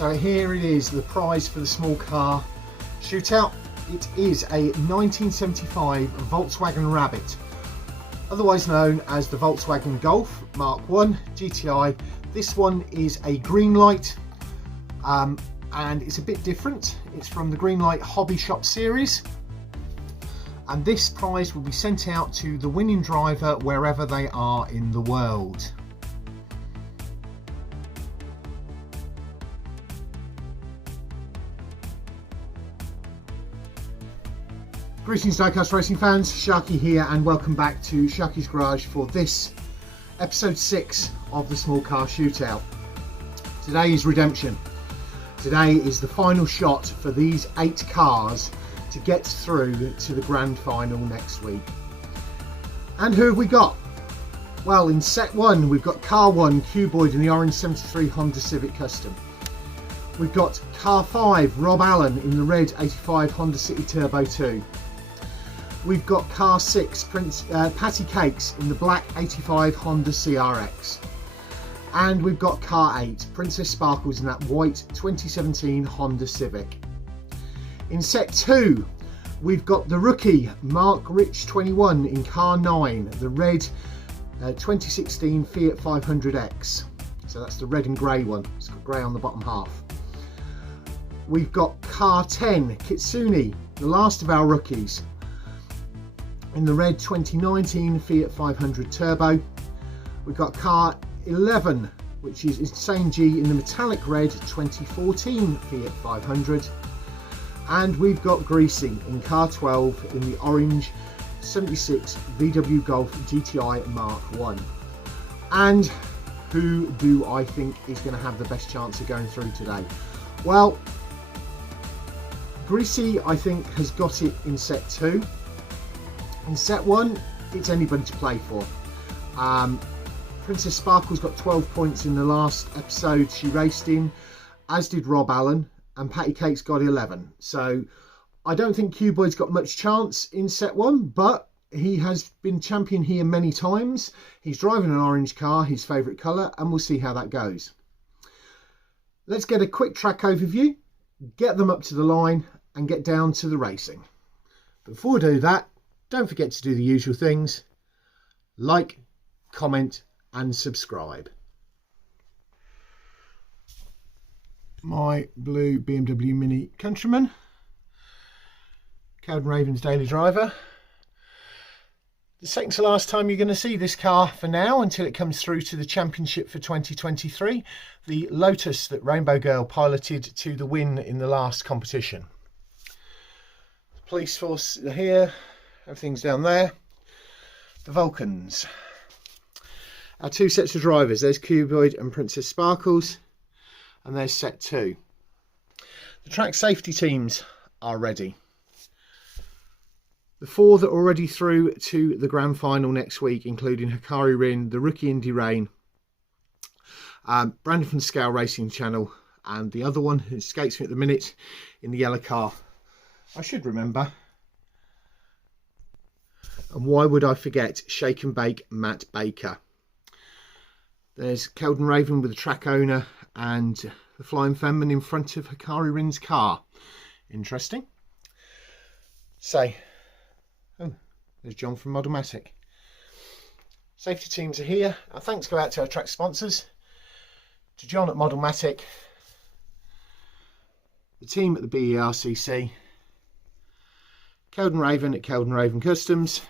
So here it is, the prize for the small car shootout. It is a 1975 Volkswagen Rabbit, otherwise known as the Volkswagen Golf Mark 1 GTI. This one is a green light, and it's a bit different. It's from the Green Light Hobby Shop series, and this prize will be sent out to the winning driver wherever they are in the world. Greetings Diecast Racing fans, Sharky here, and welcome back to Sharky's Garage for this episode 6 of the small car shootout. Today is redemption. Today is the final shot for these 8 cars to get through to the grand final next week. And who have we got? Well, in set 1 we've got car 1 Cuboid in the orange 73 Honda Civic Custom. We've got car 5 Rob Allen in the red 85 Honda City Turbo 2. We've got car 6 Patty Kakes in the black 85 Honda CRX. And we've got car 8 Princess Sparkles in that white 2017 Honda Civic. In set 2 we've got the rookie Mark Rich 21 in car 9, the red 2016 Fiat 500X. So that's the red and grey one, it's got grey on the bottom half. We've got car 10 Kitsune, the last of our rookies, in the red 2019 Fiat 500 Turbo. We've got car 11, which is Insane G in the metallic red 2014 Fiat 500. And we've got Greasy in car 12 in the orange 76 VW Golf GTI Mark 1. And who do I think is going to have the best chance of going through today? Well, Greasy I think has got it in set 2. In set 1 it's anybody to play for. Princess Sparkles got 12 points in the last episode she raced in, as did Rob Allen, and Patty Kakes got 11. So I don't think Cuboid's got much chance in set 1, but he has been champion here many times. He's driving an orange car, his favourite colour, and we'll see how that goes. Let's get a quick track overview, get them up to the line and get down to the racing. Before we do that, don't forget to do the usual things: like, comment and subscribe. My blue BMW Mini Countryman, Cowden Raven's daily driver. The second to last time you're going to see this car for now, until it comes through to the championship for 2023. The Lotus that Rainbow Girl piloted to the win in the last competition. The police force are here, everything's down there. The Vulcans. Our 2 sets of drivers, there's Cuboid and Princess Sparkles, and there's set 2. The track safety teams are ready. The 4 that are already through to the grand final next week, including Hikari Rin, the rookie Indy Rain, Brandon from Scale Racing Channel, and the other one who escapes me at the minute in the yellow car, I should remember. And why would I forget Shake and Bake Matt Baker. There's Cowden Raven with the track owner and the Flying Fenman in front of Hikari Rin's car. Interesting. Oh, there's John from Modelmatic. Safety teams are here. Our thanks go out to our track sponsors, to John at Modelmatic, the team at the BERCC, Cowden Raven at Cowden Raven Customs,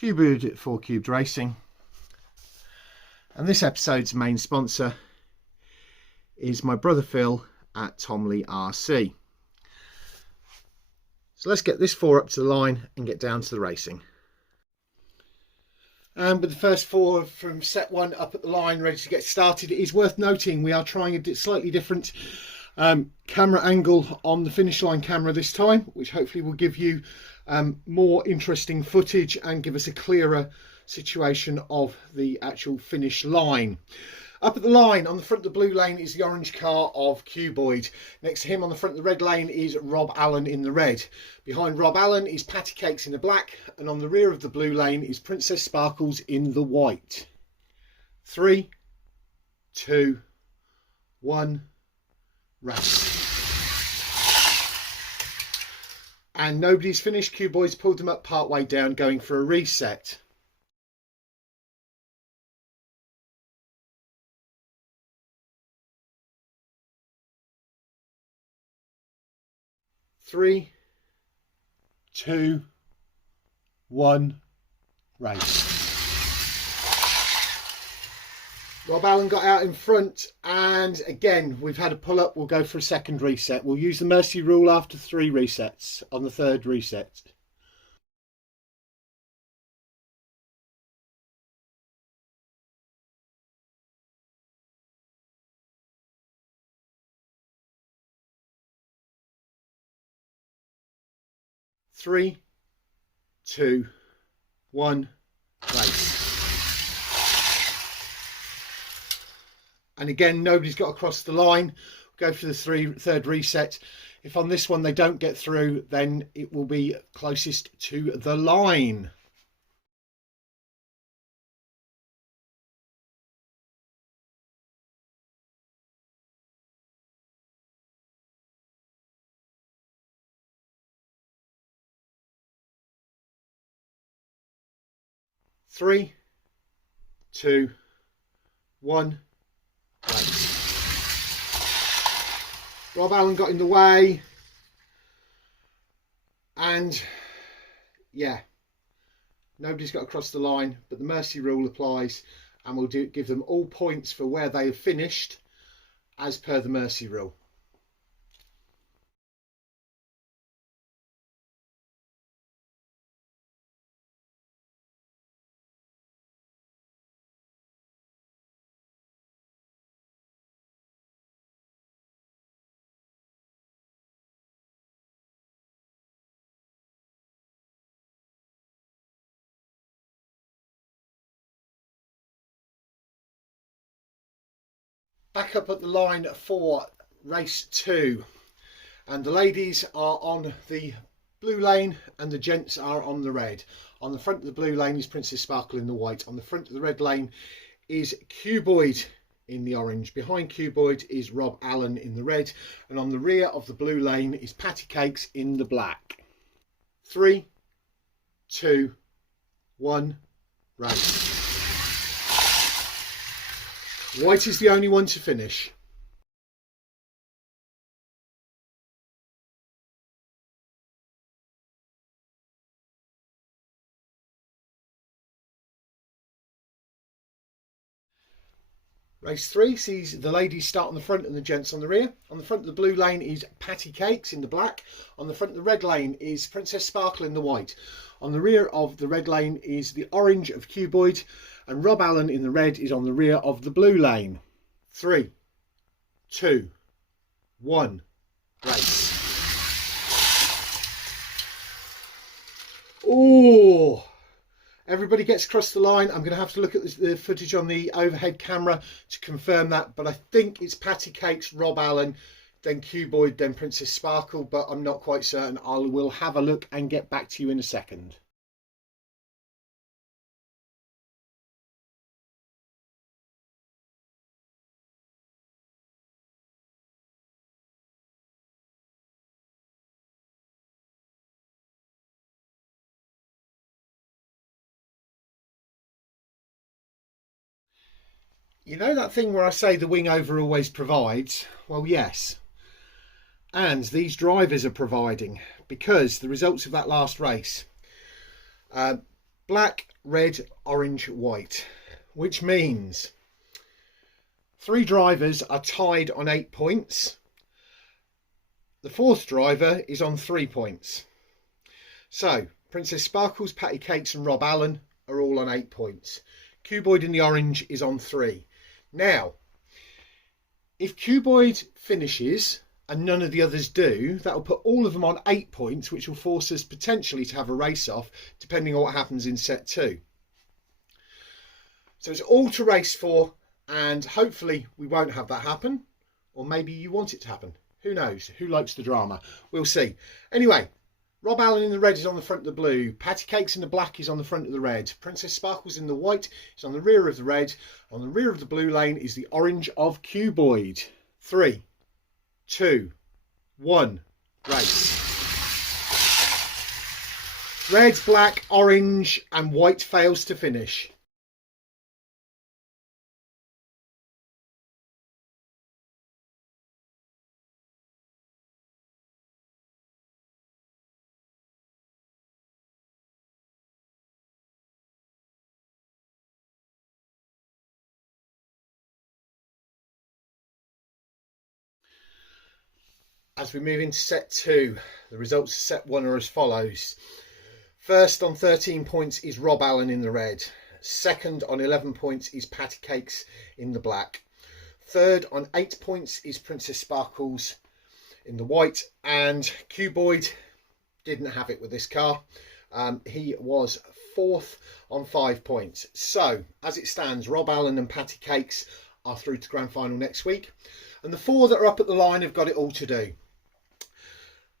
Cuboid at 4 Cubed Racing, and this episode's main sponsor is my brother Phil at Tomley RC. So let's get this 4 up to the line and get down to the racing. And with the first 4 from set 1 up at the line, ready to get started, it is worth noting we are trying a slightly different camera angle on the finish line camera this time, which hopefully will give you more interesting footage and give us a clearer situation of the actual finish line. Up at the line, on the front of the blue lane is the orange car of Cuboid. Next to him on the front of the red lane is Rob Allen in the red. Behind Rob Allen is Patty Kakes in the black, and on the rear of the blue lane is Princess Sparkles in the white. 3, 2, 1, race. And nobody's finished. Cuboid's pulled them up part way down, going for a reset. Three, 2, 1, race. Rob Allen got out in front, and again we've had a pull up. We'll go for a second reset. We'll use the mercy rule after 3 resets on the third reset. Three, 2, 1, race. And again, nobody's got across the line. Go for the third reset. If on this one they don't get through, then it will be closest to the line. Three, 2, 1, race. Rob Allen got in the way, and yeah, nobody's got across the line, but the mercy rule applies, and we'll give them all points for where they have finished as per the mercy rule. Back up at the line for race 2, and the ladies are on the blue lane and the gents are on the red. On the front of the blue lane is Princess Sparkle in the white. On the front of the red lane is Cuboid in the orange. Behind Cuboid is Rob Allen in the red, and on the rear of the blue lane is Patty Kakes in the black. 3, 2, 1, race. White is the only one to finish. Race 3 sees the ladies start on the front and the gents on the rear. On the front of the blue lane is Patty Kakes in the black. On the front of the red lane is Princess Sparkle in the white. On the rear of the red lane is the orange of Cuboid, and Rob Allen in the red is on the rear of the blue lane. 3, 2, 1, race. Oh, everybody gets across the line. I'm going to have to look at the footage on the overhead camera to confirm that, but I think it's Patty Kakes, Rob Allen, then Cuboid, then Princess Sparkle, but I'm not quite certain. I will have a look and get back to you in a second. You know that thing where I say the wing over always provides? Well, yes. And these drivers are providing, because the results of that last race, black, red, orange, white, which means 3 drivers are tied on 8 points. The 4th driver is on 3 points. So Princess Sparkles, Patty Kakes and Rob Allen are all on 8 points. Cuboid in the orange is on 3. Now, if Cuboid finishes and none of the others do, that will put all of them on 8 points, which will force us potentially to have a race off, depending on what happens in set 2. So it's all to race for, and hopefully we won't have that happen, or maybe you want it to happen. Who knows? Who likes the drama? We'll see. Anyway, Rob Allen in the red is on the front of the blue. Patty Kakes in the black is on the front of the red. Princess Sparkles in the white is on the rear of the red. On the rear of the blue lane is the orange of Cuboid. 3, 2, 1, race. Red, black, orange and white fails to finish. As we move into set 2, the results of set 1 are as follows. First on 13 points is Rob Allen in the red. Second on 11 points is Patty Kakes in the black. Third on 8 points is Princess Sparkles in the white. And Q-Boyd didn't have it with this car. He was fourth on 5 points. So, as it stands, Rob Allen and Patty Kakes are through to grand final next week. And the 4 that are up at the line have got it all to do.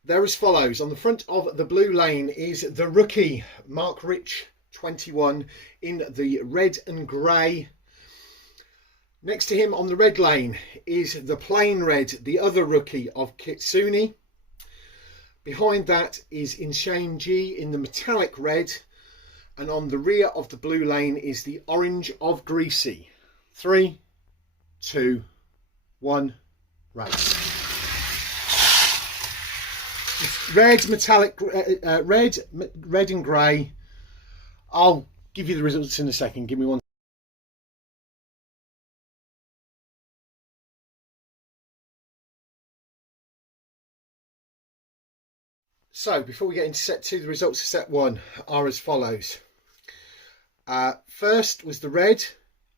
They're as follows. On the front of the blue lane is the rookie, Mark Rich, 21, in the red and grey. Next to him on the red lane is the plain red, the other rookie of Kitsune. Behind that is Insane G in the metallic red. And on the rear of the blue lane is the orange of Greasy. 3, 2, 1, race. Red, metallic, red and grey. I'll give you the results in a second. Give me one. So, before we get into set 2, the results of set 1 are as follows. First was the red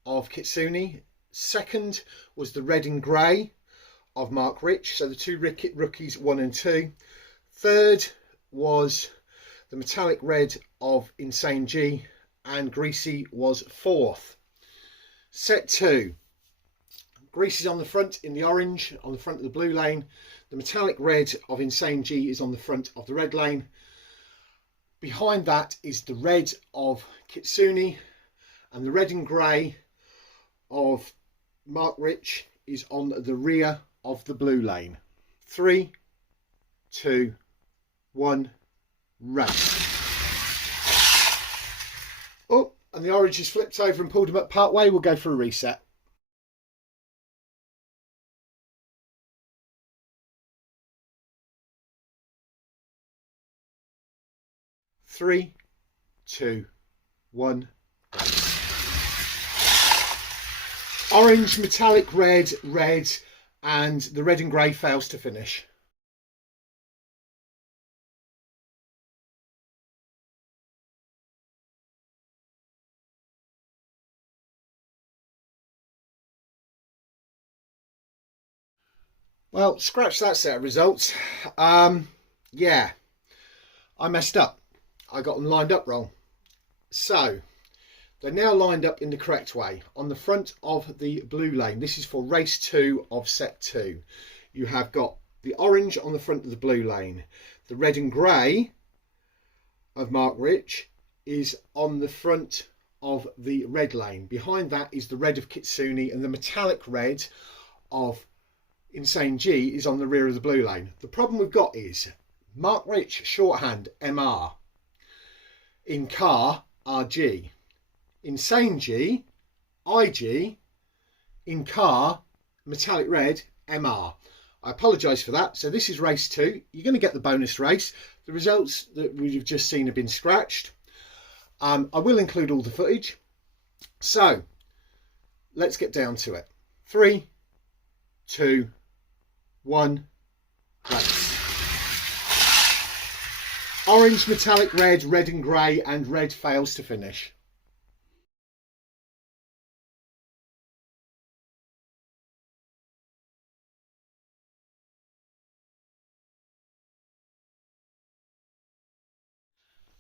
of Kitsune. Second was the red and grey of Mark Rich. So the 2 rookies, 1 and 2. Third was the metallic red of Insane G, and Greasy was 4th. Set 2. Greasy's on the front in the orange, on the front of the blue lane. The metallic red of Insane G is on the front of the red lane. Behind that is the red of Kitsune, and the red and grey of Mark Rich is on the rear of the blue lane. 3, 2, 1, race. Oh, and the orange has flipped over and pulled him up part way. We'll go for a reset. Three, 2, 1. Orange, metallic red, red, and the red and grey fails to finish. Well, scratch that set of results. Yeah, I messed up. I got them lined up wrong. So, they're now lined up in the correct way. On the front of the blue lane, this is for race 2 of set 2. You have got the orange on the front of the blue lane. The red and grey of Mark Rich is on the front of the red lane. Behind that is the red of Kitsune, and the metallic red of Insane G is on the rear of the blue lane. The problem we've got is Mark Rich shorthand MR, in car RG, Insane G IG, in car metallic red MR. I apologise for that. So this is race 2. You're going to get the bonus race. The results that we've just seen have been scratched. I will include all the footage. So let's get down to it. 3, 2, 1, race. Orange, metallic red, red and grey, and red fails to finish.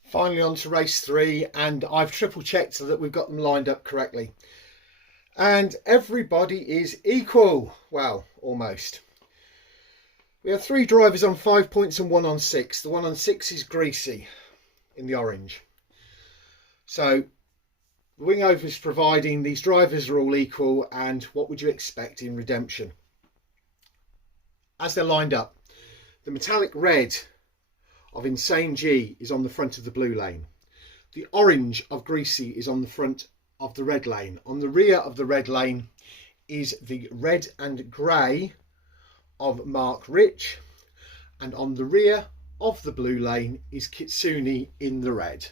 Finally on to race 3, and I've triple checked so that we've got them lined up correctly. And everybody is equal. Well, almost. We have 3 drivers on 5 points and 1 on 6. The 1 on 6 is Greasy in the orange. So the Wingover is providing these drivers are all equal, and what would you expect in redemption? as they're lined up, the metallic red of Insane G is on the front of the blue lane. The orange of Greasy is on the front of the red lane. On the rear of the red lane is the red and grey of Mark Rich, and on the rear of the blue lane is Kitsune in the red.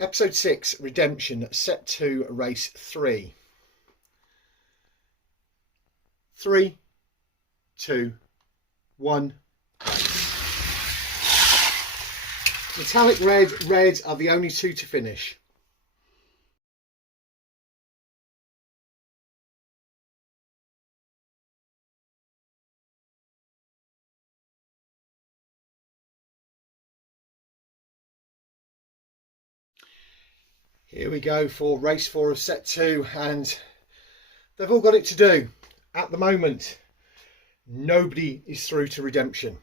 Episode 6, Redemption, Set 2, Race 3. 3, 2, 1. Metallic red are the only two to finish. Here we go for race 4 of set 2, and they've all got it to do. At the moment, nobody is through to redemption.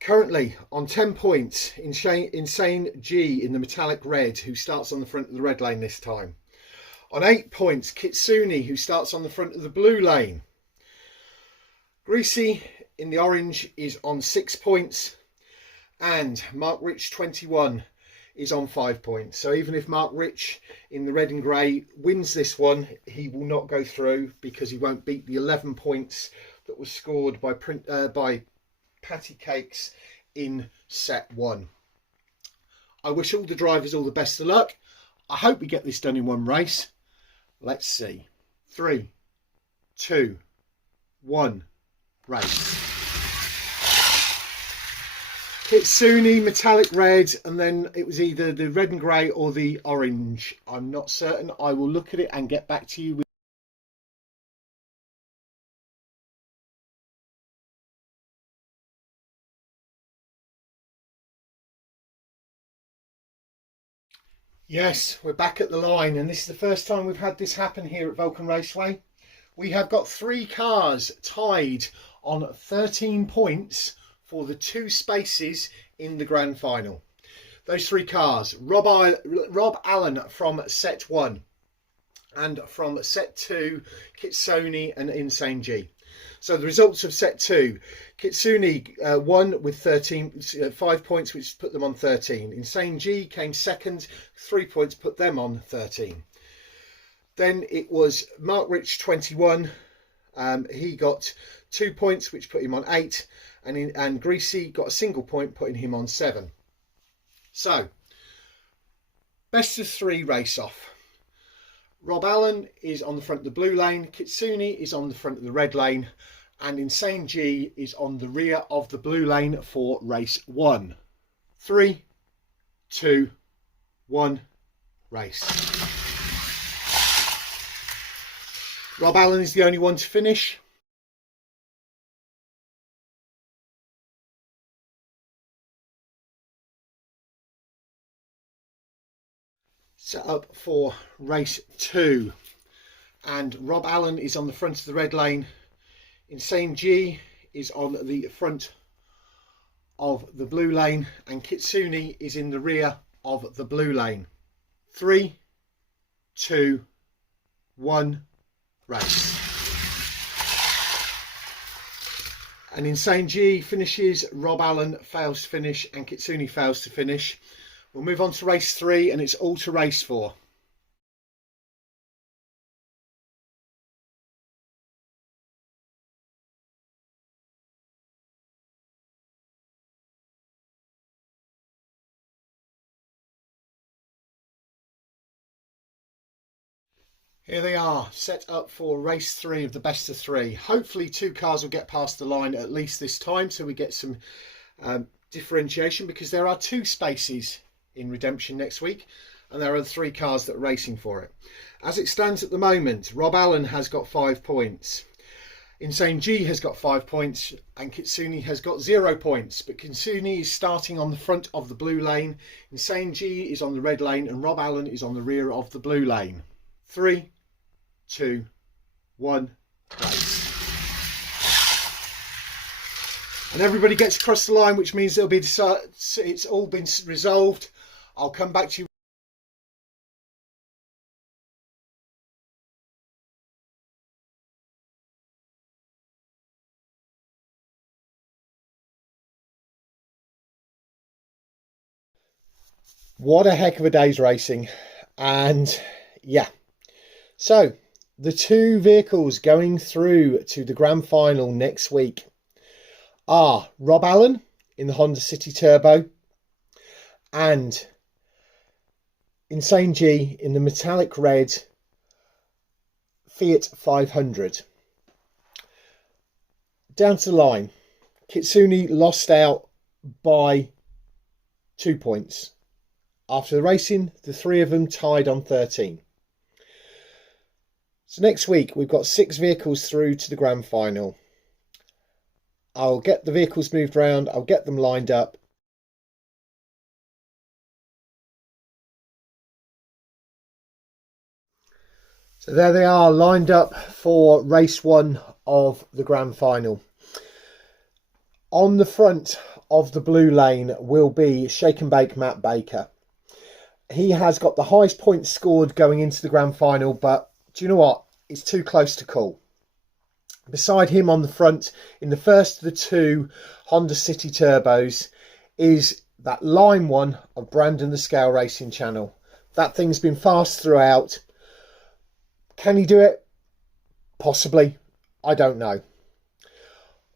Currently on 10 points, Insane G in the metallic red, who starts on the front of the red lane this time. On 8 points, Kitsune, who starts on the front of the blue lane. Greasy in the orange is on 6 points, and Mark Rich 21 is on 5 points. So even if Mark Rich in the red and grey wins this one, he will not go through because he won't beat the 11 points that was scored by Patty Kakes in set 1. I wish all the drivers all the best of luck. I hope we get this done in one race. Let's see. 3, 2, 1, race. Kitsune, metallic red, and then it was either the red and grey or the orange. I'm not certain. I will look at it and get back to you. Yes, we're back at the line, and this is the first time we've had this happen here at Vulcan Raceway. We have got 3 cars tied on 13 points for the 2 spaces in the grand final. Those 3 cars: Rob Allen from set 1, and from set 2, Kitsune and Insane G. So the results of set 2: Kitsune won with 5 points, which put them on 13. Insane G came second, 3 points put them on 13. Then it was Mark Rich 21. He got 2 points, which put him on 8, and Greasy got a single point, putting him on 7. So best of 3 race off. Rob Allen is on the front of the blue lane, Kitsune is on the front of the red lane, and Insane G is on the rear of the blue lane for race 1. 3, 2, 1, race. Rob Allen is the only one to finish. Set up for race 2, and Rob Allen is on the front of the red lane. Insane G is on the front of the blue lane, and Kitsune is in the rear of the blue lane. 3, 2, 1, race. And Insane G finishes, Rob Allen fails to finish, and Kitsune fails to finish. We'll move on to race 3, and it's all to race for. Here they are, set up for race 3 of the best of 3. Hopefully 2 cars will get past the line at least this time, so we get some differentiation, because there are 2 spaces in redemption next week, and there are 3 cars that are racing for it. As it stands at the moment, Rob Allen has got 5 points. Insane G has got 5 points, and Kitsune has got 0 points. But Kitsune is starting on the front of the blue lane, Insane G is on the red lane, and Rob Allen is on the rear of the blue lane. 3, 2, 1, race. And everybody gets across the line, which means it's all been resolved. I'll come back to you What a heck of a day's racing. And yeah, so the two vehicles going through to the grand final next week are Rob Allen in the Honda City Turbo and Insane G in the metallic red Fiat 500. Down to the line, Kitsune lost out by 2 points. After the racing, the three of them tied on 13. So next week, we've got 6 vehicles through to the grand final. I'll get the vehicles moved around. I'll get them lined up. So there they are, lined up for race 1 of the grand final. On the front of the blue lane will be Shake and Bake Matt Baker. He has got the highest points scored going into the grand final, but do you know what? It's too close to call. Beside him on the front, in the first of the 2 Honda City Turbos, is that line 1 of Brandon the Scale Racing Channel. That thing's been fast throughout. Can he do it? Possibly. I don't know.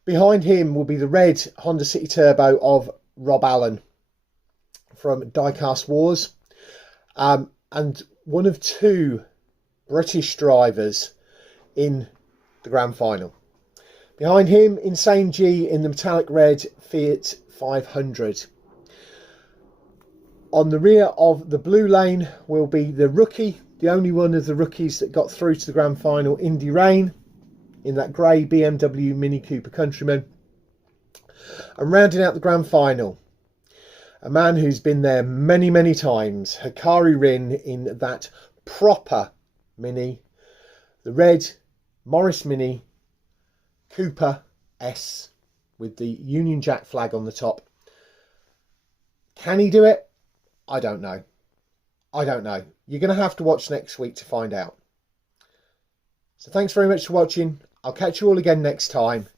Behind him will be the red Honda City Turbo of Rob Allen from Diecast Wars. And one of 2 British drivers in the grand final. Behind him, Insane G in the metallic red Fiat 500. On the rear of the blue lane will be the rookie, the only one of the rookies that got through to the grand final, Indy Rain, in that grey BMW Mini Cooper Countryman. And rounding out the grand final, a man who's been there many, many times, Hikari Rin in that proper Mini, the red Morris Mini Cooper S with the Union Jack flag on the top. Can he do it? I don't know. I don't know. You're going to have to watch next week to find out. So thanks very much for watching. I'll catch you all again next time.